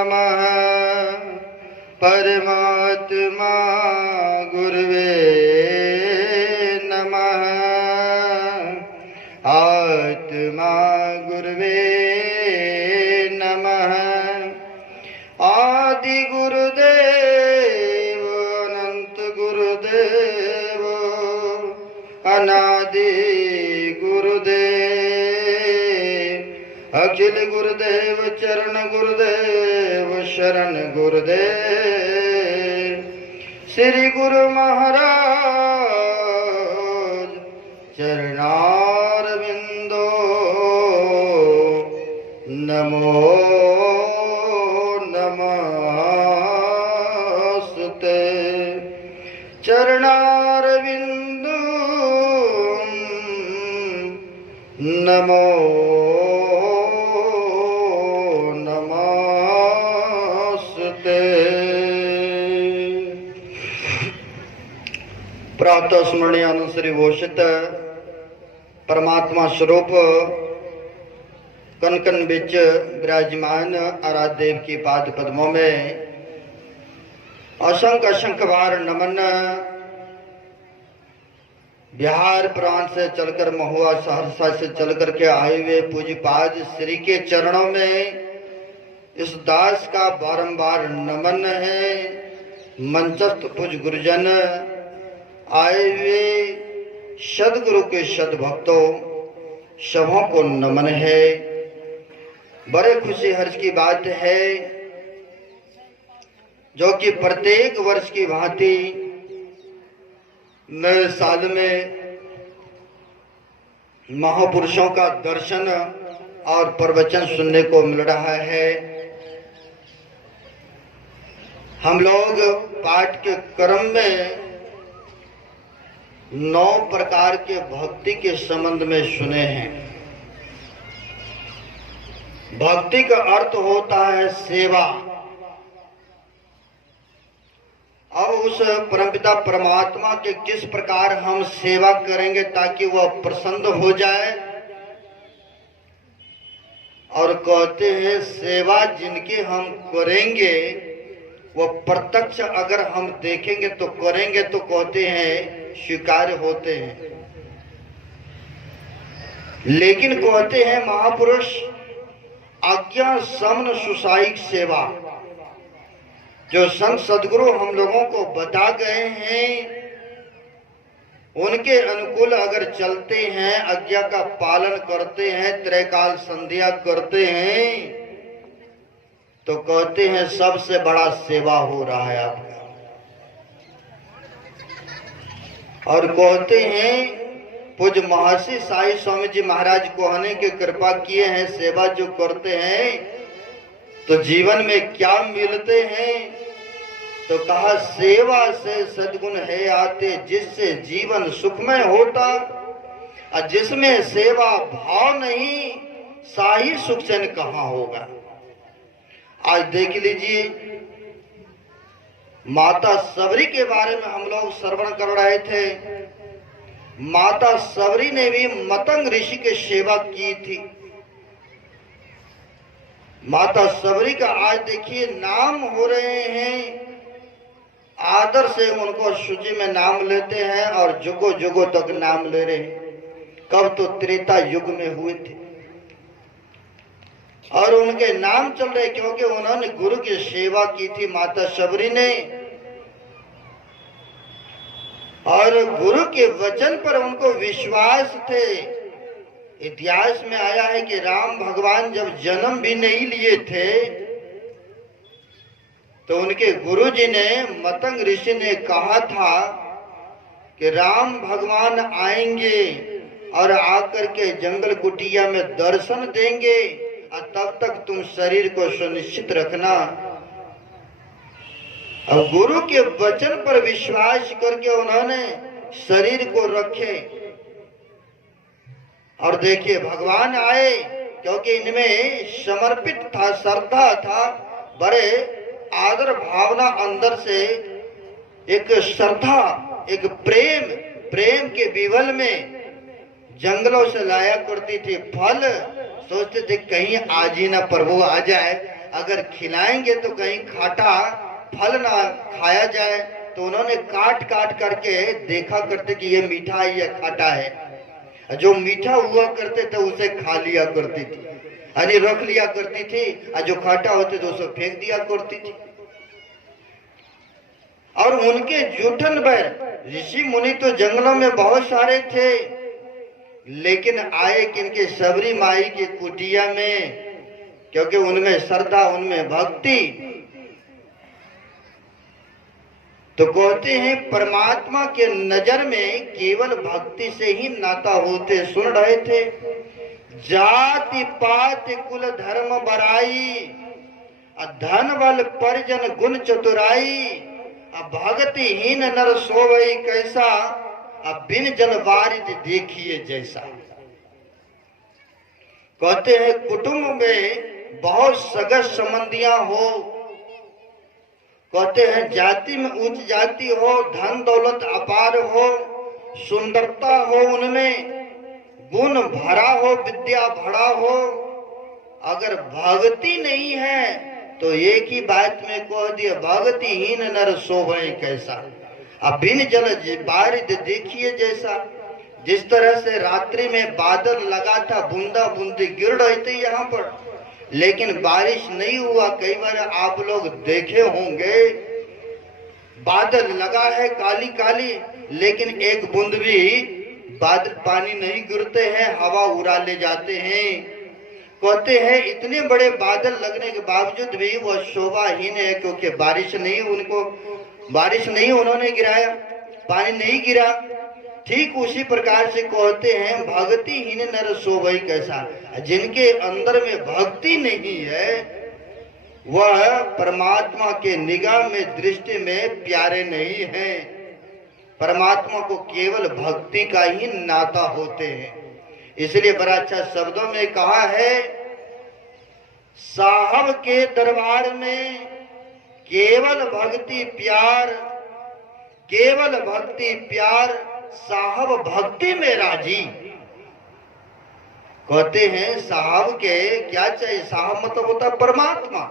नमः। परमात्मा गुरुवे नमः। आत्मा गुरुवे नमः। आदि गुरुदेव अनंत गुरुदेव अनादि गुरुदेव अखिल गुरुदेव चरण गुरुदेव शरण गुरुदेव श्री गुरु महाराज चरणारविंदो नमो नमस्ते। चरणारविंदो नमो नमस्ते। प्रातः स्मरणीय अनुश्री घोषित परमात्मा स्वरूप कन कन बिच विराजमान आराध्य देव की पाद पद्मों में असंख्य असंख्य बार नमन। बिहार प्रांत से चलकर महुआ सहरसा से चलकर के आए हुए पूज्य पाद श्री के चरणों में इस दास का बारंबार नमन है। मंचस्थ पूज्य गुरुजन आए हुए सदगुरु के सदभक्तों सबों को नमन है। बड़े खुशी हर्ष की बात है जो कि प्रत्येक वर्ष की भांति नए साल में महापुरुषों का दर्शन और प्रवचन सुनने को मिल रहा है। हम लोग पाठ के क्रम में 9 प्रकार के भक्ति के संबंध में सुने हैं। भक्ति का अर्थ होता है सेवा। अब उस परमपिता परमात्मा के किस प्रकार हम सेवा करेंगे ताकि वह प्रसन्न हो जाए। और कहते हैं सेवा जिनकी हम करेंगे वह प्रत्यक्ष अगर हम देखेंगे तो करेंगे तो कहते हैं स्वीकार्य होते हैं। लेकिन कहते हैं महापुरुष आज्ञा समन सुसाइक सेवा जो संत सदगुरु हम लोगों को बता गए हैं उनके अनुकूल अगर चलते हैं, आज्ञा का पालन करते हैं, त्रैकाल संध्या करते हैं तो कहते हैं सबसे बड़ा सेवा हो रहा है आपका। और कहते हैं पूज्य महर्षि साई स्वामी जी महाराज कोहने की कृपा किए हैं सेवा जो करते हैं तो जीवन में क्या मिलते हैं। तो कहा सेवा से सद्गुण है आते जिससे जीवन सुखमय होता और जिसमें सेवा भाव नहीं साही सुख चैन कहाँ होगा। आज देख लीजिए माता सबरी के बारे में हम लोग श्रवण कर रहे थे। माता सबरी ने भी मतंग ऋषि की सेवा की थी। माता सबरी का आज देखिए नाम हो रहे हैं, आदर से उनको सूची में नाम लेते हैं और जुगो जुगो तक नाम ले रहे हैं। कब तो त्रेता युग में हुए थे और उनके नाम चल रहे क्योंकि उन्होंने गुरु की सेवा की थी माता सबरी ने। और गुरु के वचन पर उनको विश्वास थे। इतिहास में आया है कि राम भगवान जब जन्म भी नहीं लिए थे तो उनके गुरुजी ने मतंग ऋषि ने कहा था कि राम भगवान आएंगे और आकर के जंगल कुटिया में दर्शन देंगे और तब तक तुम शरीर को सुनिश्चित रखना। और गुरु के वचन पर विश्वास करके उन्होंने शरीर को रखे। और देखिए भगवान आए क्योंकि इनमें समर्पित था, श्रद्धा था, बड़े आदर भावना अंदर से एक श्रद्धा, एक प्रेम के विवल में जंगलों से लाया करती थी फल। सोचते थे कहीं आज ही ना प्रभु आ जाए अगर खिलाएंगे तो कहीं खाटा फल ना खाया जाए, तो उन्होंने काट काट करके देखा करते कि ये मीठा है या खाटा है। जो मीठा हुआ करते थे उसे खा लिया करती थी, यानी रख लिया करती थी, और जो खाटा होते थे उसे फेंक दिया करती थी। और उनके जूठन बैर ऋषि मुनि तो जंगलों में बहुत सारे थे, लेकिन आए किनके सबरी माई की कुटिया में, क्योंकि उनमें श्रद्धा, उनमें भक्ति। तो कहते हैं परमात्मा के नजर में केवल भक्ति से ही नाता होते। सुन रहे थे, जाति पात कुल धर्म बराई, धन बल परिजन गुण चतुराई, भगतिहीन नर सोवई कैसा, बिन जल बारिद देखिए जैसा। कहते हैं कुटुंब में बहुत सगा संबंधियां हो, कहते हैं जाति में उच्च जाति हो, धन दौलत अपार हो, सुंदरता हो, उनमें गुण भरा हो, विद्या भरा हो, अगर भक्ति नहीं है तो एक ही बात में कह दिया, भक्तिहीन नर शोभे कैसा, अब बिन जल बारिद देखिए जैसा। जिस तरह से रात्रि में बादल लगा था, बूंदा बूंदी गिर रही थी यहाँ पर, लेकिन बारिश नहीं हुआ। कई बार आप लोग देखे होंगे, बादल लगा है काली काली, लेकिन एक बूंद भी बादल पानी नहीं गिरते हैं, हवा उड़ा ले जाते हैं। कहते हैं इतने बड़े बादल लगने के बावजूद भी वह शोभाहीन है, क्योंकि बारिश नहीं उन्होंने गिराया, पानी नहीं गिरा। ठीक उसी प्रकार से कहते हैं भक्तिहीन नर शोभई कैसा, जिनके अंदर में भक्ति नहीं है वह परमात्मा के निगाह में, दृष्टि में प्यारे नहीं हैं। परमात्मा को केवल भक्ति का ही नाता होते हैं। इसलिए बड़ा अच्छा शब्दों में कहा है, साहब के दरबार में केवल भक्ति प्यार, केवल भक्ति प्यार, साहब भक्ति में राजी। कहते हैं साहब के क्या चाहिए, साहब मतलब होता है परमात्मा।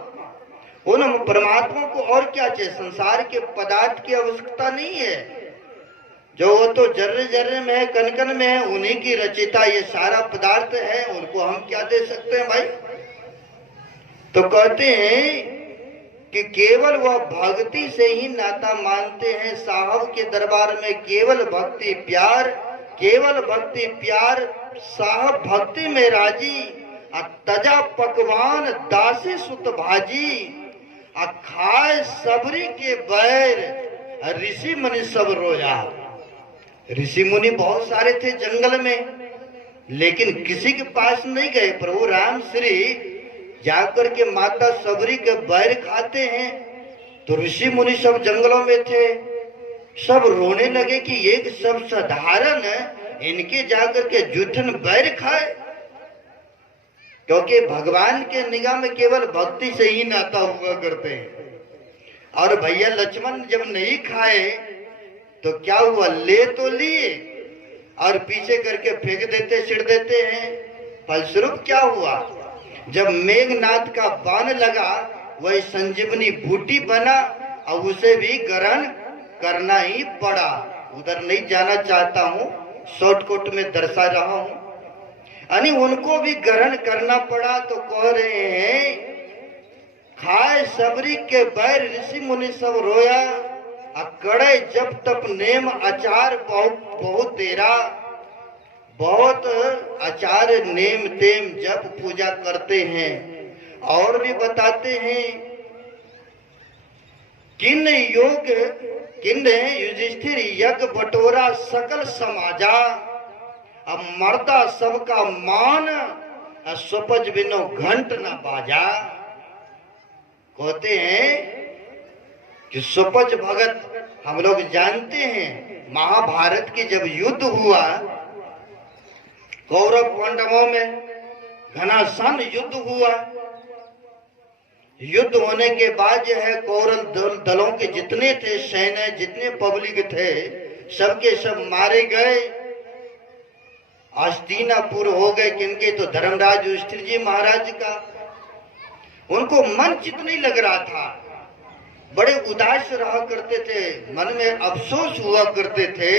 उन परमात्मा को और क्या चाहिए, संसार के पदार्थ की आवश्यकता नहीं है। जो वो तो जर्रे जर्रे में है, कण कण में है, उन्हीं की रचिता ये सारा पदार्थ है, उनको हम क्या दे सकते हैं भाई। तो कहते हैं कि केवल वह भक्ति से ही नाता मानते हैं। साहब के दरबार में केवल भक्ति प्यार, केवल भक्ति प्यार, साहब भक्ति में राजी। तजा पकवान दासी सुत भाजी, खाए सबरी के बैर, ऋषि मुनि सब रोया। ऋषि मुनि बहुत सारे थे जंगल में, लेकिन किसी के पास नहीं गए। प्रभु राम श्री जाकर के माता सबरी के बैर खाते हैं, तो ऋषि मुनि सब जंगलों में थे, सब रोने लगे कि एक सब साधारण इनके जाकर के जूठन बैर खाए। क्योंकि भगवान के निगाह में केवल भक्ति से ही नाता हुआ करते हैं। और भैया लक्ष्मण जब नहीं खाए तो क्या हुआ, ले तो लिए और पीछे करके फेंक देते, छिड़ देते हैं। फलस्वरूप क्या हुआ, जब मेघनाथ का बाण लगा वही संजीवनी बूटी बना और उसे भी ग्रहण करना ही पड़ा। उधर नहीं जाना चाहता हूँ, शॉर्टकट में दर्शा रहा हूँ, यानी उनको भी ग्रहण करना पड़ा। तो कह रहे हैं खाए सबरी के बैर, ऋषि मुनि सब रोया, कड़े जब तप नेम आचार बहुत तेरा। बहुत आचार नेम तेम जब पूजा करते हैं। और भी बताते हैं किन युधिष्ठिर यज्ञ बटोरा सकल समाजा, अब मर्दा सबका मान, स्वपज बिनो घंट न बाजा। कहते हैं कि स्वपज भगत, हम लोग जानते हैं महाभारत की जब युद्ध हुआ, कौरव पांडवों में घमासान युद्ध हुआ। युद्ध होने के बाद जो है कौरव दलों के जितने थे सैन्य, जितने पब्लिक थे, सबके सब मारे गए। हस्तिनापुर हो गए किनके, तो धर्मराज युधिष्ठिर जी महाराज का। उनको मन चित नहीं लग रहा था, बड़े उदास रहा करते थे, मन में अफसोस हुआ करते थे।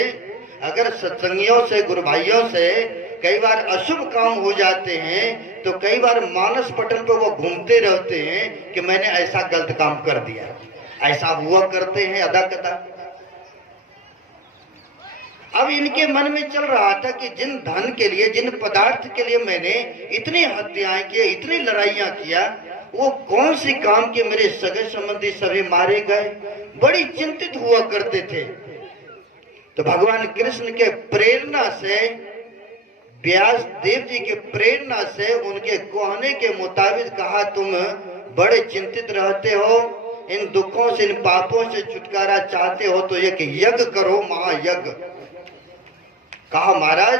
अगर सत्संगियों से, गुरु भाइयों से कई बार अशुभ काम हो जाते हैं तो कई बार मानस पटल पर वो घूमते रहते हैं कि मैंने ऐसा गलत काम कर दिया, ऐसा हुआ करते हैं अदा कदा। अब इनके मन में चल रहा था कि जिन धन के लिए, जिन पदार्थ के लिए मैंने इतनी हत्याएं की, इतनी लड़ाइयां किया, वो कौन सी काम के मेरे सगे संबंधी सभी मारे गए। बड़ी चिंतित हुआ करते थे। तो भगवान कृष्ण के प्रेरणा से, व्यास देव जी के प्रेरणा से उनके कहने के मुताबिक कहा, तुम बड़े चिंतित रहते हो, इन दुखों से, इन पापों से छुटकारा चाहते हो तो एक यज्ञ करो, महायज्ञ। कहा महाराज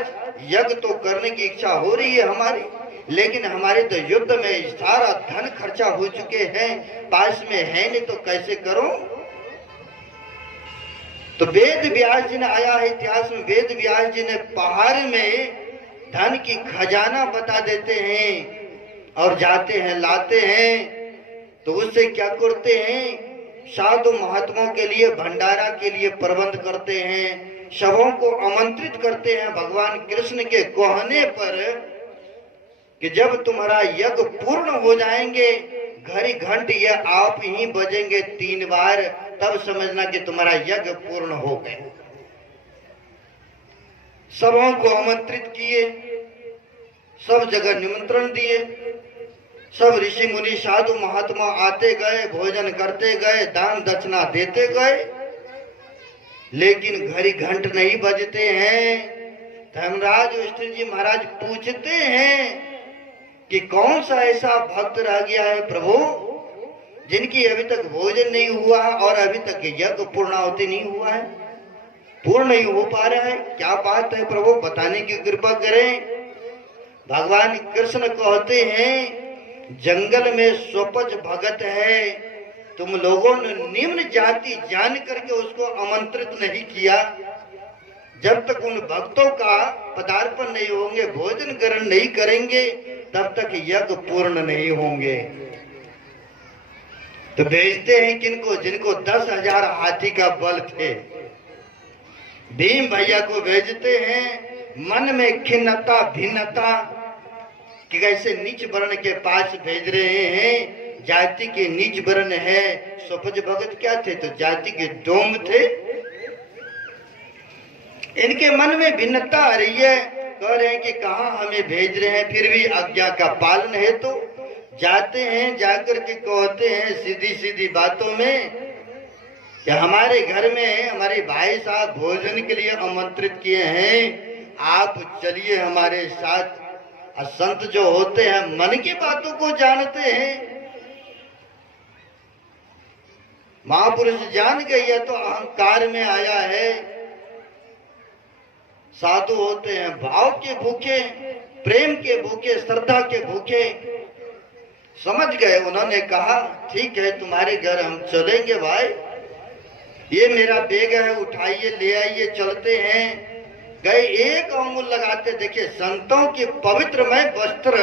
यज्ञ तो करने की इच्छा हो रही है हमारी, लेकिन हमारे तो युद्ध में सारा धन खर्चा हो चुके हैं, पास में है नहीं, तो कैसे करो। तो वेद व्यास जी ने आया है इतिहास में, वेद व्यास जी ने पहाड़ में धन की खजाना बता देते हैं और जाते हैं लाते हैं। तो उससे क्या करते हैं, साधु महात्माओं के लिए भंडारा के लिए प्रबंध करते हैं, सबों को आमंत्रित करते हैं भगवान कृष्ण के कहने पर कि जब तुम्हारा यज्ञ पूर्ण हो जाएंगे, घड़ी घंट ये आप ही बजेंगे 3 बार, तब समझना कि तुम्हारा यज्ञ पूर्ण हो गया। सबों को आमंत्रित किए, सब जगह निमंत्रण दिए, सब ऋषि मुनि साधु महात्मा आते गए, भोजन करते गए, दान दक्षिणा देते गए, लेकिन घड़ी घंट नहीं बजते हैं। धर्मराज युधिष्ठिर जी महाराज पूछते हैं कि कौन सा ऐसा भक्त रह गया है प्रभु जिनकी अभी तक भोजन नहीं हुआ है और अभी तक यज्ञ पूर्णाहुति नहीं हुआ है, पूर्ण नहीं हो पा रहा है, क्या बात है प्रभु, बताने की कृपा करें। भगवान कृष्ण कहते हैं जंगल में स्वपच भगत है, तुम लोगों ने निम्न जाति जान करके उसको आमंत्रित नहीं किया। जब तक उन भक्तों का पदार्पण नहीं होंगे, भोजन ग्रहण नहीं करेंगे, तब तक यज्ञ पूर्ण नहीं होंगे। तो भेजते हैं किनको, जिनको 10,000 हाथी का बल थे, भीम भैया को भेजते हैं। मन में खिन्नता भिन्नता कि कैसे नीच वर्ण के पास भेज रहे हैं, जाति के नीच वर्ण है। स्वपच भगत क्या थे, तो जाति के डोंग थे। इनके मन में भिन्नता आ रही है, कह रहे हैं कि कहाँ हमें भेज रहे हैं, फिर भी आज्ञा का पालन है। तो जाते हैं, जाकर के कहते हैं सीधी सीधी बातों में कि हमारे घर में हमारे भाई साहब भोजन के लिए आमंत्रित किए हैं, आप चलिए हमारे साथ। और संत जो होते हैं मन की बातों को जानते हैं, महापुरुष जान गई है तो अहंकार में आया है। साधु होते हैं भाव के भूखे, प्रेम के भूखे, श्रद्धा के भूखे। समझ गए, उन्होंने कहा ठीक है तुम्हारे घर हम चलेंगे भाई, ये मेरा बैग है उठाइए ले आइए, चलते हैं। गए, एक अंगुल लगाते, देखिए संतों के पवित्रमय वस्त्र,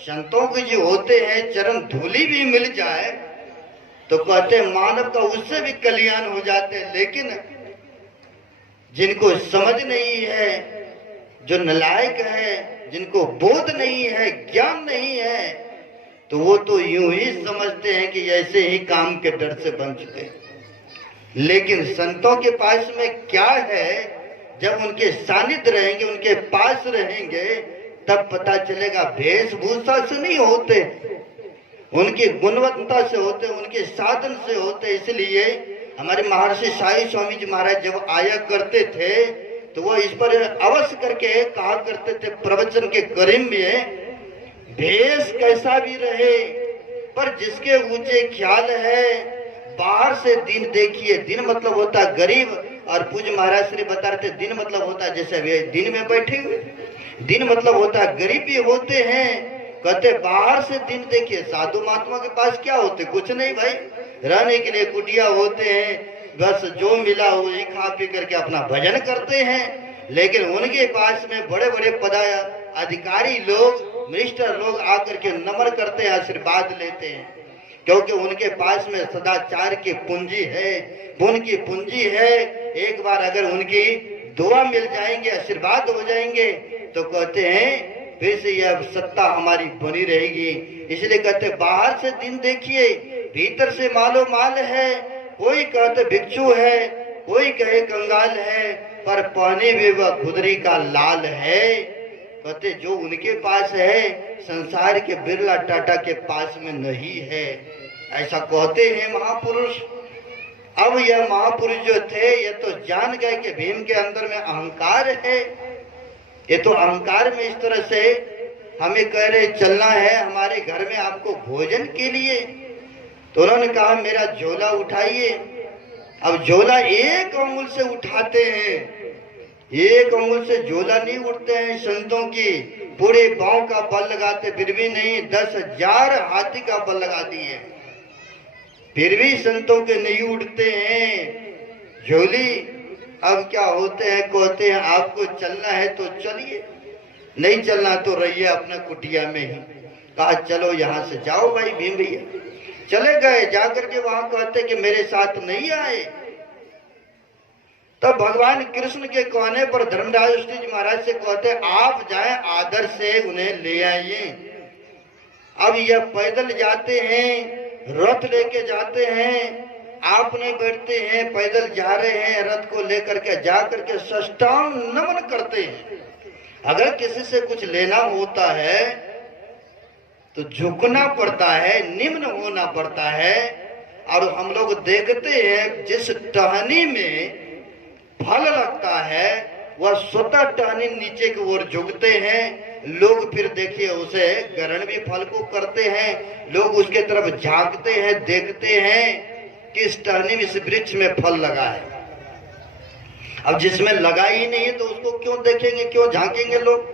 संतों के जो होते हैं चरण धूली भी मिल जाए तो कहते मानव का उससे भी कल्याण हो जाते। लेकिन जिनको समझ नहीं है, जो नालायक है, जिनको बोध नहीं है, ज्ञान नहीं है, तो वो तो यूं ही समझते हैं कि ऐसे ही काम के डर से बन चुके हैं। लेकिन संतों के पास में क्या है, जब उनके सानिध्य रहेंगे, उनके पास रहेंगे, तब पता चलेगा। वेशभूषा से नहीं होते, उनकी गुणवत्ता से होते, उनके साधन से होते। इसलिए हमारे महर्षि साई स्वामी जी महाराज जब आया करते थे तो वो इस पर अवश्य करके कहा करते थे प्रवचन के करीम में, भेष कैसा भी रहे पर जिसके ऊंचे ख्याल है, बाहर से दिन देखिए। दिन मतलब होता है गरीब, और पूज्य महाराज श्री बता रहे थे दिन मतलब होता है जैसे वे दिन में बैठे हुए, दिन मतलब होता है गरीब भी होते हैं। कहते बाहर से दिन देखिए। साधु महात्मा के पास क्या होते, कुछ नहीं भाई, रहने के लिए कुटिया होते हैं, बस जो मिला वही खा पी करके अपना भजन करते हैं। लेकिन उनके पास में बड़े बड़े पदाधिकारी लोग मिनिस्टर लोग आकर के नमन करते हैं, आशीर्वाद लेते हैं, क्योंकि उनके पास में सदाचार की पूंजी है, पुण्य की पूंजी है। एक बार अगर उनकी दुआ मिल जाएंगे, आशीर्वाद हो जाएंगे, तो कहते हैं फिर से यह सत्ता हमारी बनी रहेगी। इसलिए कहते बाहर से दिन देखिए, भीतर से मालो माल है। कोई कहते भिक्षु है, कोई कहे कंगाल है, पर पहने भी वह गुदरी का लाल है। कहते जो उनके पास है संसार के बिरला टाटा के पास में नहीं है, ऐसा कहते हैं महापुरुष। अब यह महापुरुष जो थे ये तो जान गए कि भीम के अंदर में अहंकार है। ये तो अहंकार में इस तरह से हमें कह रहे चलना है हमारे घर में आपको भोजन के लिए। तो उन्होंने कहा मेरा झोला उठाइए। अब झोला एक अंगुल से उठाते हैं, एक अंगुल से झोला नहीं उठते हैं संतों की, पूरे पांव का बल लगाते फिर भी नहीं, 10,000 हाथी का बल लगा दिए फिर भी संतों के नहीं उठते हैं झोली। अब क्या होते हैं, कहते हैं आपको चलना है तो चलिए, नहीं चलना तो रहिए अपना कुटिया में ही। कहा चलो यहाँ से जाओ भाई भीम भैया। चले गए, जाकर के वहां कहते कि मेरे साथ नहीं आए। तब भगवान कृष्ण के कहने पर धर्मराज युधिष्ठिर जी महाराज से कहते आप जाएं आदर से उन्हें ले आइए। अब यह पैदल जाते हैं, रथ लेके जाते हैं, आप नहीं बैठते हैं, पैदल जा रहे हैं, रथ को लेकर के जा करके साष्टांग नमन करते हैं। अगर किसी से कुछ लेना होता है तो झुकना पड़ता है, निम्न होना पड़ता है। और हम लोग देखते हैं जिस टहनी में फल लगता है वह स्वतः टहनी नीचे की ओर झुकते हैं। लोग फिर देखिए उसे ग्रहण भी फल को करते हैं, लोग उसके तरफ झांकते हैं, देखते हैं कि इस टहनी में, इस वृक्ष में फल लगा है। अब जिसमें लगा ही नहीं है तो उसको क्यों देखेंगे, क्यों झांकेंगे लोग।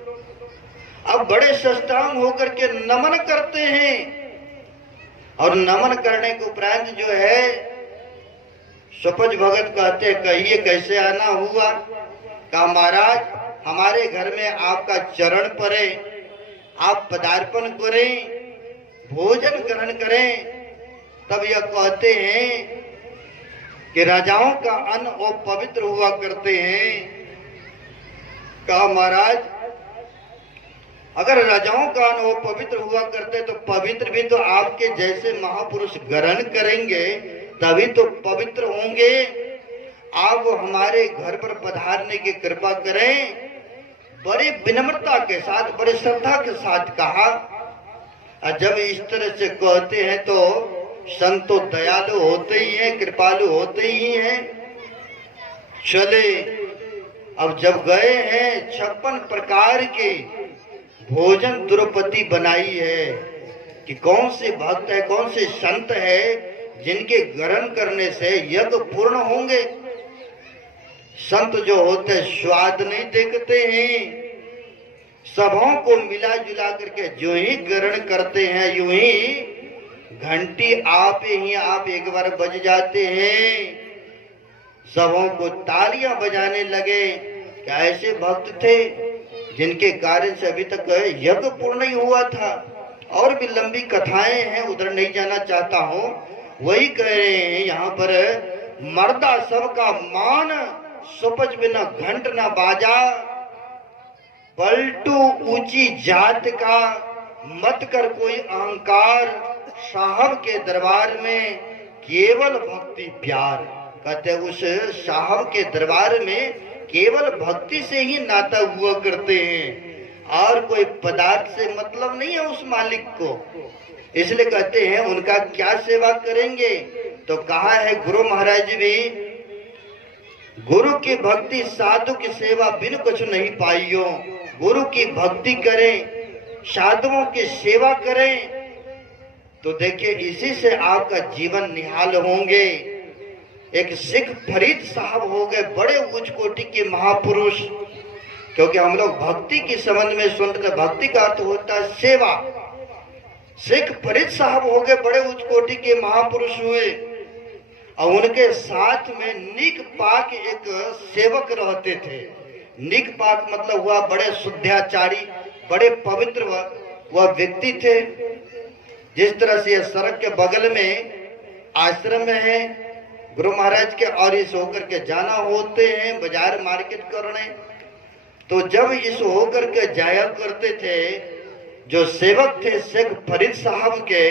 अब बड़े साष्टांग होकर के नमन करते हैं। और नमन करने के उपरांत जो है सुपज भगत कहते कहिए कैसे आना हुआ। कहा महाराज हमारे घर में आपका चरण पड़े, आप पदार्पण करें, भोजन ग्रहण करें। तब यह कहते हैं कि राजाओं का अन्न वो पवित्र हुआ करते हैं। कहा महाराज अगर राजाओं का अन्न वो पवित्र हुआ करते तो पवित्र भी तो आपके जैसे महापुरुष ग्रहण करेंगे तभी तो पवित्र होंगे। आप हमारे घर पर पधारने की कृपा करें। बड़ी विनम्रता के साथ, बड़े श्रद्धा के साथ कहा। और जब इस तरह से कहते हैं तो संत तो दयालु होते ही हैं, कृपालु होते ही हैं। चले अब जब गए हैं 56 प्रकार के भोजन द्रौपदी बनाई है कि कौन से भक्त है, कौन से संत है जिनके ग्रहण करने से यज्ञ पूर्ण होंगे। संत जो होते स्वाद नहीं देखते हैं, सबों को मिला जुला करके जो ही ग्रहण करते हैं यूं ही घंटी आप एक बार बज जाते हैं, सबों को तालियां बजाने लगे। क्या ऐसे भक्त थे जिनके कारण से अभी तक यज्ञ पूर्ण नहीं हुआ था। और भी लंबी कथाएं हैं, उधर नहीं जाना चाहता हूं। वही कह रहे हैं यहाँ पर मर्दा सबका मान, सुपज बिना घंट ना बाजा, पलटू ऊंची जात का, मत कर कोई अहंकार, साहब के दरबार में केवल भक्ति प्यार। कहते उस साहब के दरबार में केवल भक्ति से ही नाता हुआ करते हैं और कोई पदार्थ से मतलब नहीं है उस मालिक को। इसलिए कहते हैं उनका क्या सेवा करेंगे। तो कहा है गुरु महाराज भी, गुरु की भक्ति साधु की सेवा बिन कुछ नहीं पाइयो। गुरु की भक्ति करें, साधुओं की सेवा करें, तो देखिए इसी से आपका जीवन निहाल होंगे। एक सिख फरीद साहब हो गए, बड़े उच्च कोटि के महापुरुष। क्योंकि हम लोग भक्ति के संबंध में सुनते, भक्ति का अर्थ होता है सेवा। सिख फरीद साहब हो गए, बड़े उच्च कोटि के महापुरुष हुए। और उनके साथ में निक पाक एक सेवक रहते थे। निक पाक मतलब हुआ बड़े शुद्धाचारी, बड़े पवित्र वह व्यक्ति थे। जिस तरह से यह सड़क के बगल में आश्रम है गुरु महाराज के, और इस होकर के जाना होते हैं बाजार मार्केट करने, तो जब इस होकर के जाया करते थे, जो सेवक थे शेख फरीद साहब के,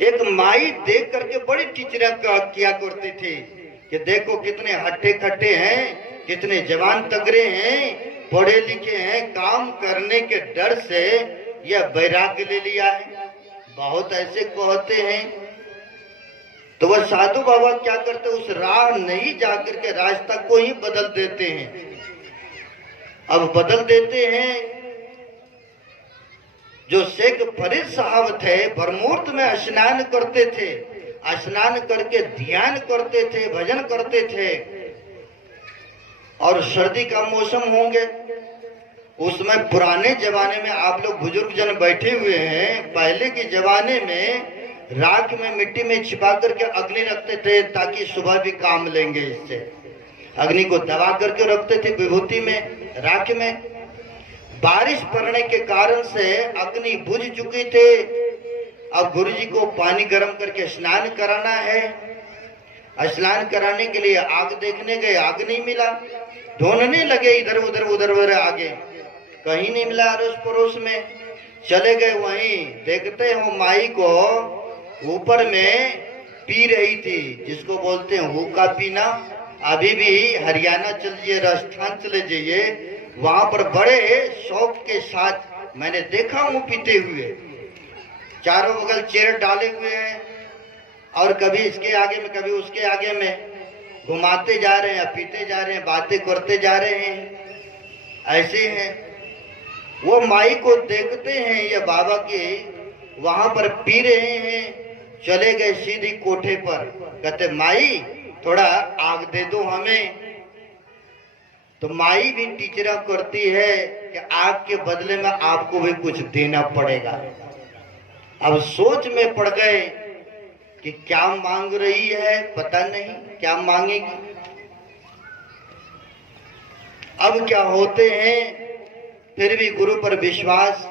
एक माई देख करके बड़ी टीचरा किया करती थी कि देखो कितने हट्टे खट्टे हैं, कितने जवान तगड़े हैं, पढ़े लिखे हैं, काम करने के डर से यह वैराग्य ले लिया है। बहुत ऐसे कहते हैं। तो वह साधु बाबा क्या करते, उस राह नहीं जाकर के रास्ता को ही बदल देते हैं। अब बदल देते हैं। जो शेख फरीद साहब थे भरमूर्त में स्नान करते थे, स्नान करके ध्यान करते थे, भजन करते थे, और सर्दी का मौसम होंगे उसमें पुराने जमाने में, आप लोग बुजुर्ग जन बैठे हुए हैं, पहले के जमाने में राख में मिट्टी में छिपा करके अग्नि रखते थे ताकि सुबह भी काम लेंगे। इससे अग्नि को दबा करके रखते थे विभूति में, राख में। बारिश पड़ने के कारण से अग्नि बुझ चुकी थे। अब गुरुजी को पानी गर्म करके स्नान कराना है। स्नान कराने के लिए आग देखने गए, आग नहीं मिला। ढूंढने लगे इधर उधर आगे, कहीं नहीं मिला। अड़ोस पड़ोस में चले गए, वहीं देखते हो माई को ऊपर में पी रही थी, जिसको बोलते हैं हुक्का पीना। अभी भी हरियाणा चलिए, राजस्थान चले जाइए, वहां पर बड़े शौक के साथ मैंने देखा हूँ पीते हुए। चारों बगल चेयर डाले हुए हैं और कभी इसके आगे में कभी उसके आगे में घुमाते जा रहे हैं, पीते जा रहे हैं, बातें करते जा रहे हैं। ऐसे हैं। वो माई को देखते हैं, ये बाबा के वहां पर पी रहे हैं। चले गए सीधी कोठे पर, कहते माई थोड़ा आग दे दो हमें। तो माई भी टीचरा करती है कि आग के बदले में आपको भी कुछ देना पड़ेगा। अब सोच में पड़ गए कि क्या मांग रही है, पता नहीं क्या मांगेगी। अब क्या होते हैं, फिर भी गुरु पर विश्वास।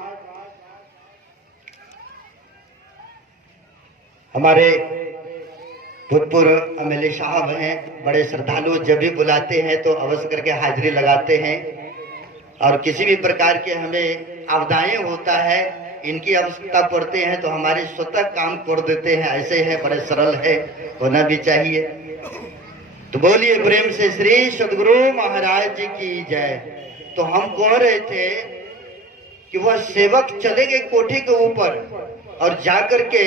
हमारे भूतपूर्व एमएलए साहब हैं, बड़े श्रद्धालु, जब भी बुलाते हैं तो अवश्य करके हाजिरी लगाते हैं। और किसी भी प्रकार के हमें आपदाएं होता है, इनकी आवश्यकता पड़ते हैं तो हमारे स्वतः काम कर देते हैं। ऐसे हैं, बड़े सरल है, होना भी चाहिए। तो बोलिए प्रेम से श्री सदगुरु महाराज जी की जय। तो हम कह रहे थे कि वह सेवक चले गए कोठी के ऊपर और जाकर के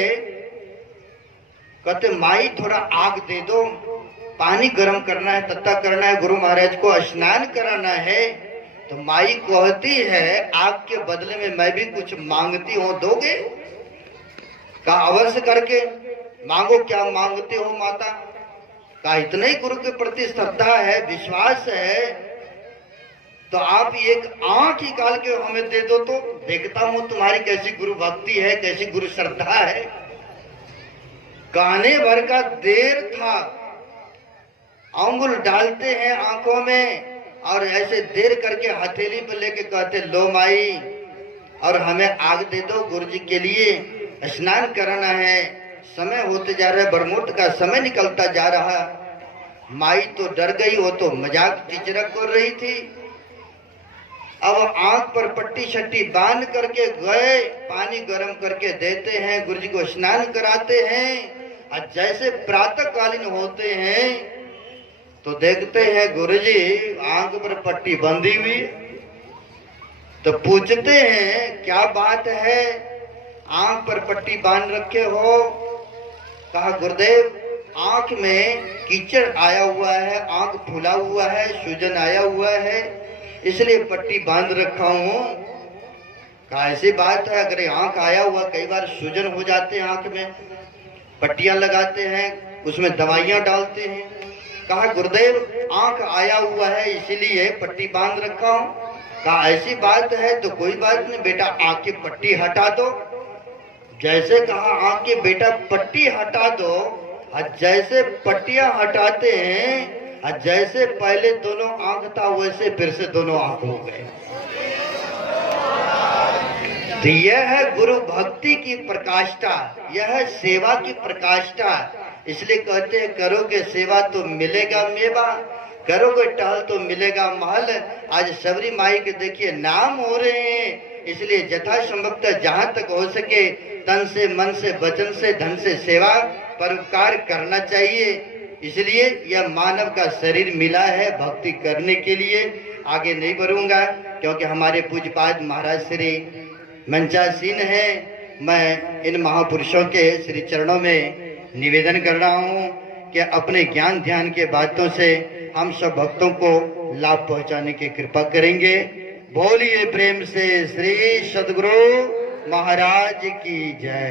कहते माई थोड़ा आग दे दो, पानी गर्म करना है, तत्ता करना है, गुरु महाराज को स्नान कराना है। तो माई कहती है आग के बदले में मैं भी कुछ मांगती हूँ, दोगे? कहा अवश्य करके मांगो, क्या मांगते हो माता? कहा इतने ही गुरु के प्रति श्रद्धा है, विश्वास है, तो आप एक आंख निकाल के हमें दे दो तो देखता हूं तुम्हारी कैसी गुरु भक्ति है, कैसी गुरु श्रद्धा है। कहने भर का देर था, अंगुल डालते हैं आंखों में और ऐसे देर करके हथेली पर लेके कहते लो माई, और हमें आग दे दो, गुरुजी के लिए स्नान कराना है, समय होते जा रहा है, ब्रह्मोत्त का समय निकलता जा रहा। माई तो डर गई, वो तो मजाक टिचरा कर रही थी। अब आंख पर पट्टी शट्टी बांध करके गए, पानी गर्म करके देते हैं, गुरुजी को स्नान कराते हैं। और जैसे प्रातः कालीन होते हैं तो देखते हैं गुरुजी आंख पर पट्टी बंधी हुई। तो पूछते हैं क्या बात है, आंख पर पट्टी बांध रखे हो? कहा गुरुदेव आंख में कीचड़ आया हुआ है, आंख फूला हुआ है, सूजन आया हुआ है, इसलिए पट्टी बांध रखा हूं। कहा ऐसी बात है, अगर आंख आया हुआ, कई बार सूजन हो जाते हैं आंख में, पट्टियां लगाते हैं, उसमें दवाइयां डालते हैं। कहा गुरुदेव आंख आया हुआ है इसीलिए पट्टी बांध रखा हूं। कहा ऐसी बात है तो कोई बात नहीं बेटा, आंख की पट्टी हटा दो। जैसे कहा आंख की बेटा पट्टी हटा दो, और जैसे पट्टियां हटाते हैं, और जैसे पहले दोनों आंख था वैसे फिर से दोनों आंख हो गए। तो यह है गुरु भक्ति की प्रकाष्ठा, यह है सेवा की प्रकाष्ठा। इसलिए कहते हैं करोगे सेवा तो मिलेगा मेवा, करोगे टहल तो मिलेगा महल। आज सबरी माई के देखिए नाम हो रहे हैं, इसलिए यथासंभव जहां तक हो सके तन से, मन से, वचन से, धन से सेवा परोपकार करना चाहिए। इसलिए यह मानव का शरीर मिला है भक्ति करने के लिए। आगे नहीं बढ़ूंगा क्योंकि हमारे पूज्यपाद महाराज श्री मंचासीन है। मैं इन महापुरुषों के श्री चरणों में निवेदन कर रहा हूँ कि अपने ज्ञान ध्यान के बातों से हम सब भक्तों को लाभ पहुंचाने की कृपा करेंगे। बोलिए प्रेम से श्री सद्गुरु महाराज की जय।